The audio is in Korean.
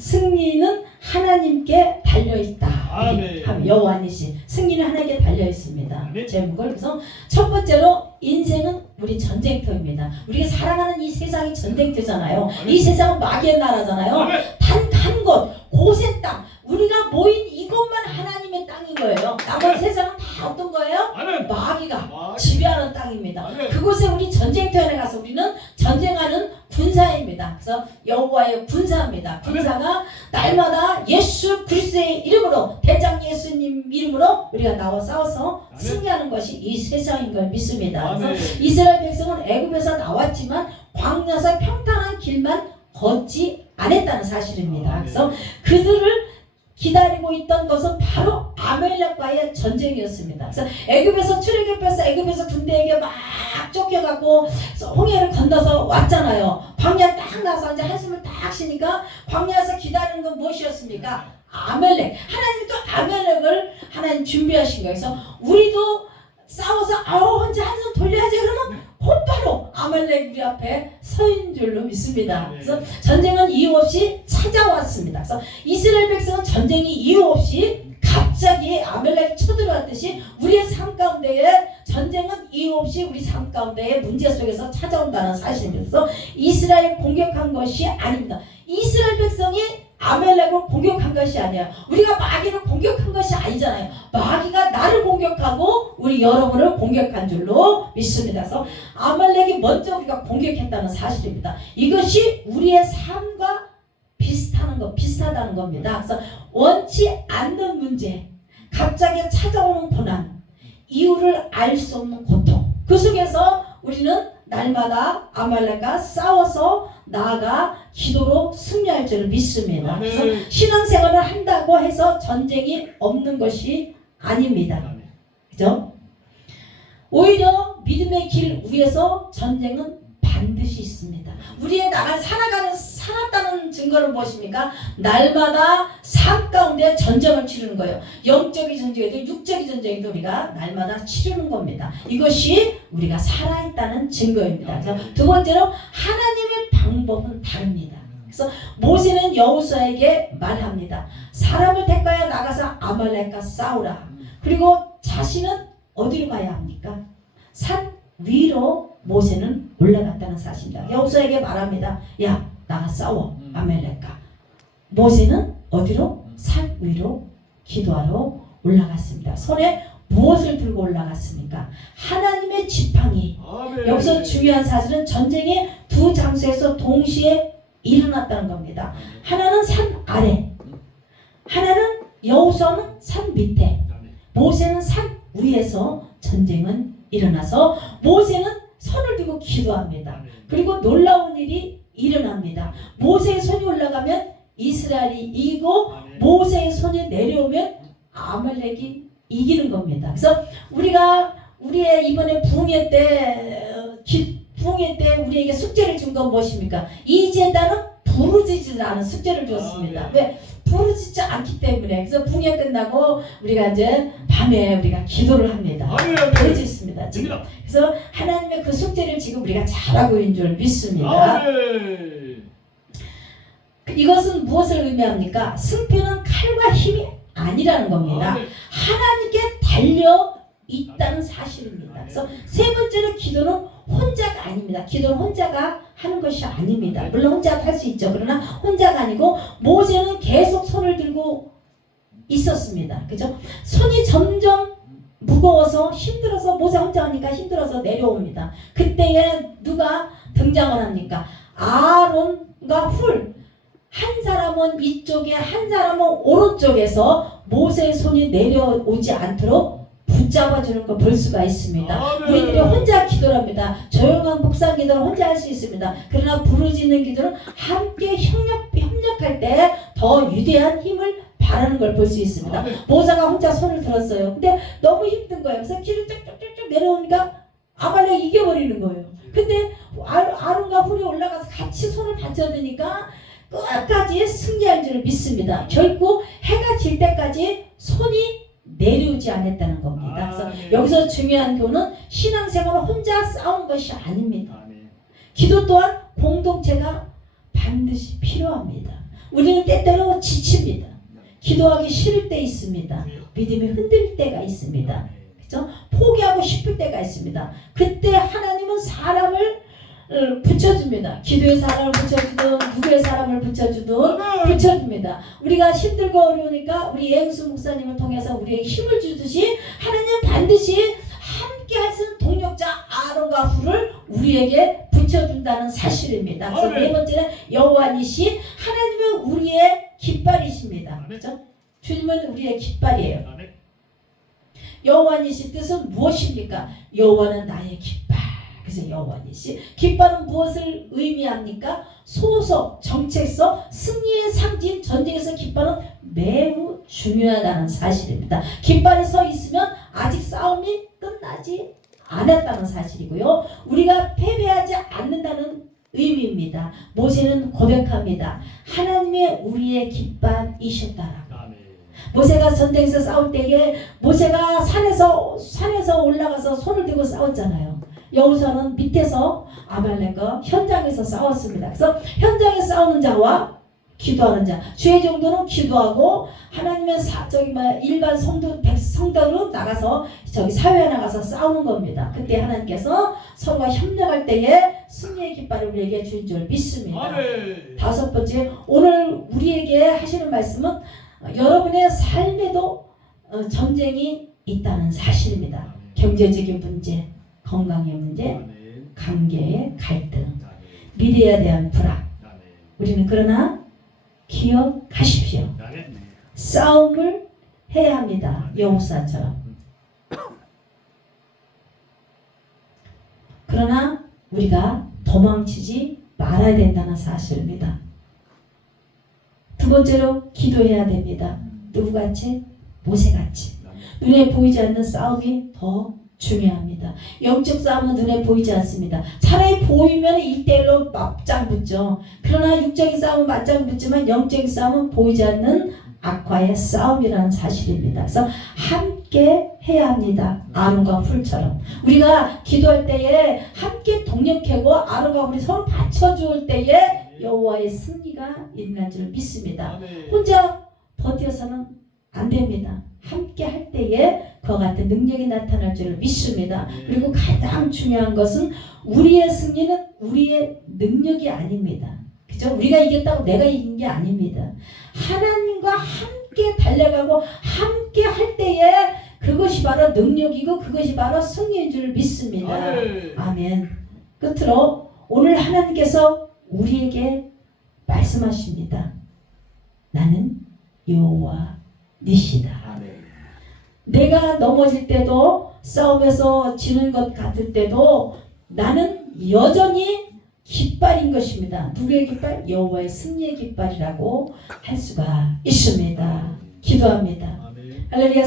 승리는 하나님께 달려있다. 아멘. 여호와니시 승리는 하나님께 달려있습니다. 제목을. 그래서 첫 번째로 인생은 우리 전쟁터입니다. 우리가 살아가는 이 세상이 전쟁터잖아요. 이 세상은 마귀의 나라잖아요. 단 한 곳 고센 땅, 우리가 모인 이곳만 하나님의 땅인 거예요. 나머지 세상은 다 어떤 거예요? 마귀가 지배하는 땅입니다. 그곳에 우리 전쟁터에 가서 우리는 전쟁하는 군사입니다. 그래서 여호와의 군사입니다. 군사가 날마다 예수 그리스도의 이름으로, 대장 예수님 이름으로 우리가 나와 싸워서 승리하는 것이 이 세상인 걸 믿습니다. 그래서 이스라엘 백성은 애굽에서 나왔지만 광야에서 평탄한 길만 걷지 않았다는 사실입니다. 그래서 그들을 기다리고 있던 것은 바로 아말렉과의 전쟁이었습니다. 그래서 애굽에서 출애굽해서 애굽에서 군대에게 막 쫓겨가고 홍해를 건너서 왔잖아요. 광야 딱 나서 이제 한숨을 딱 쉬니까 광야에서 기다리는 건 무엇이었습니까? 아말렉. 하나님 또 아말렉을 하나님 준비하신 거예요. 그래서 우리도 싸워서 혼자 한숨 돌려야지 그러면 곧바로 아말렉 우리 앞에 서인 줄로 믿습니다. 그래서 전쟁은 이유 없이 찾아왔습니다. 그래서 이스라엘 백성은 전쟁이 이유 없이 갑자기 아말렉이 쳐들어왔듯이 우리의 삶 가운데에 전쟁은 이유 없이 우리 삶 가운데에 문제 속에서 찾아온다는 사실입니다. 그래서 이스라엘 공격한 것이 아닙니다. 이스라엘 백성이 아말렉을 공격한 것이 아니야. 우리가 마귀를 공격한 것이 아니잖아요. 마귀가 나를 공격하고 우리 여러분을 공격한 줄로 믿습니다. 그래서 아말렉이 먼저 우리가 공격했다는 사실입니다. 이것이 우리의 삶과 비슷하다는 겁니다. 그래서 원치 않는 문제, 갑자기 찾아오는 고난, 이유를 알 수 없는 고통, 그 속에서 우리는 날마다 아말렉과 싸워서 나아가 기도로 승리할 줄을 믿습니다. 그래서 신앙생활을 한다고 해서 전쟁이 없는 것이 아닙니다. 그죠? 오히려 믿음의 길 위에서 전쟁은 반드시 있습니다. 우리의 살았다는 증거는 무엇입니까? 날마다 삶 가운데 전쟁을 치르는 거예요. 영적인 전쟁에도 육적인 전쟁에도 우리가 날마다 치르는 겁니다. 이것이 우리가 살아있다는 증거입니다. 그래서 두 번째로 하나님의 방법은 다릅니다. 그래서 모세는 여호수아에게 말합니다. 사람을 택하여 나가서 아말렉과 싸우라. 그리고 자신은 어디로 가야 합니까? 산 위로 모세는 올라갔다는 사실입니다. 여호수아에게 말합니다. 야, 나가 싸워 아말렉과. 모세는 어디로? 산 위로 기도하러 올라갔습니다. 손에 무엇을 들고 올라갔습니까? 하나님의 지팡이. 여기서 중요한 사실은 전쟁의 두 장소에서 동시에 일어났다는 겁니다. 하나는 산 아래, 하나는 여호수아는 산 밑에, 모세는 산 위에서 전쟁은 일어나서 모세는 손을 들고 기도합니다. 그리고 놀라운 일이 일어납니다. 모세의 손이 올라가면 이스라엘이 이기고 모세의 손이 내려오면 아말렉이 이기는 겁니다. 그래서 우리의 이번에 부흥회 때 우리에게 숙제를 준 건 무엇입니까? 이 재단은 부르짖지 않은 숙제를 주었습니다. 왜? 부르짖지 않기 때문에. 그래서 부흥회 끝나고 우리가 이제 밤에 우리가 기도를 합니다. 부르짖습니다. 지금. 그래서 하나님의 그 숙제를 지금 우리가 잘하고 있는 줄 믿습니다. 이것은 무엇을 의미합니까? 승패는 칼과 힘이 아니라는 겁니다. 하나님께 달려 있다는 사실입니다. 그래서 세 번째로 기도는 혼자가 아닙니다. 기도는 혼자가 하는 것이 아닙니다. 물론 혼자 할 수 있죠. 그러나 혼자가 아니고 모세는 계속 손을 들고 있었습니다. 그죠? 손이 점점 무거워서 힘들어서 모세 혼자 하니까 힘들어서 내려옵니다. 그때에 누가 등장을 합니까? 아론과 훌. 한 사람은 이쪽에 한 사람은 오른쪽에서 모세의 손이 내려오지 않도록 붙잡아주는 걸 볼 수가 있습니다. 우리들이 혼자 기도를 합니다. 조용한 묵상 기도는 혼자 할 수 있습니다. 그러나 부르짖는 기도는 함께 협력할 때 더 위대한 힘을 바라는 걸 볼 수 있습니다. 모세가 혼자 손을 들었어요. 근데 너무 힘든 거예요. 그래서 길을 쭉쭉쭉 내려오니까 아말렉이 이겨버리는 거예요. 근데 아론과 훌이 올라가서 같이 손을 받쳐드니까 끝까지 승리할 줄을 믿습니다. 결국 해가 질 때까지 손이 내려오지 않았다는 겁니다. 그래서 여기서 중요한 교훈은 신앙생활은 혼자 싸운 것이 아닙니다. 기도 또한 공동체가 반드시 필요합니다. 우리는 때때로 지칩니다. 기도하기 싫을 때 있습니다. 믿음이 흔들릴 때가 있습니다. 그죠? 포기하고 싶을 때가 있습니다. 그때 하나님은 사람을 붙여줍니다. 기도의 사람을 붙여주든 누구의 사람을 붙여주든 붙여줍니다. 우리가 힘들고 어려우니까 우리 예영수 목사님을 통해서 우리에게 힘을 주듯이 하나님은 반드시 함께 할 수 있는 동역자 아론과 훌을 우리에게 붙여준다는 사실입니다. 그래서 네 번째는 여호와니시, 하나님은 우리의 깃발이십니다. 그렇죠? 주님은 우리의 깃발이에요. 여호와니시 뜻은 무엇입니까? 여호와는 나의 깃발. 그래서 여호와니시, 깃발은 무엇을 의미합니까? 소속, 정체성, 승리의 상징. 전쟁에서 깃발은 매우 중요하다는 사실입니다. 깃발에 서 있으면 아직 싸움이 끝나지 않았다는 사실이고요. 우리가 패배하지 않는다는 의미입니다. 모세는 고백합니다. 하나님의 우리의 깃발이셨다라고. 모세가 전쟁에서 싸울 때에 모세가 산에서 올라가서 손을 들고 싸웠잖아요. 여호수아는 밑에서 아말렉과 현장에서 싸웠습니다. 그래서 현장에 싸우는 자와 기도하는 자, 주의 정도는 기도하고 하나님의 일반 성도로 나가서 사회에 나가서 싸우는 겁니다. 그때 하나님께서 서로가 협력할 때에 승리의 깃발을 우리에게 줄 줄 믿습니다. 다섯 번째, 오늘 우리에게 하시는 말씀은 여러분의 삶에도 전쟁이 있다는 사실입니다. 경제적인 문제, 건강의 문제, 관계의 갈등, 미래에 대한 불안. 우리는 그러나 기억하십시오. 싸움을 해야 합니다. 여호수아처럼. 그러나 우리가 도망치지 말아야 된다는 사실입니다. 두 번째로 기도해야 됩니다. 누구같이? 모세같이. 눈에 보이지 않는 싸움이 더 중요합니다. 영적 싸움은 눈에 보이지 않습니다. 차라리 보이면 1대1로 맞짱 붙죠. 그러나 육적인 싸움은 맞짱 붙지만 영적인 싸움은 보이지 않는 악과의 싸움이라는 사실입니다. 그래서 함께 해야 합니다. 아론과 훌처럼. 우리가 기도할 때에 함께 동력하고 아론과 훌이 서로 받쳐줄 때에 여호와의 승리가 일어날 줄 믿습니다. 혼자 버텨서는 안 됩니다. 함께 할 때에 그와 같은 능력이 나타날 줄 믿습니다. 그리고 가장 중요한 것은 우리의 승리는 우리의 능력이 아닙니다. 그죠? 우리가 이겼다고 내가 이긴 게 아닙니다. 하나님과 함께 달려가고 함께 할 때에 그것이 바로 능력이고 그것이 바로 승리인 줄 믿습니다. 아멘. 끝으로 오늘 하나님께서 우리에게 말씀하십니다. 나는 여호와 니시다. 내가 넘어질 때도 싸움에서 지는 것 같을 때도 나는 여전히 깃발인 것입니다. 누구의 깃발? 여호와의 승리의 깃발이라고 할 수가 있습니다. 기도합니다. 할렐루야.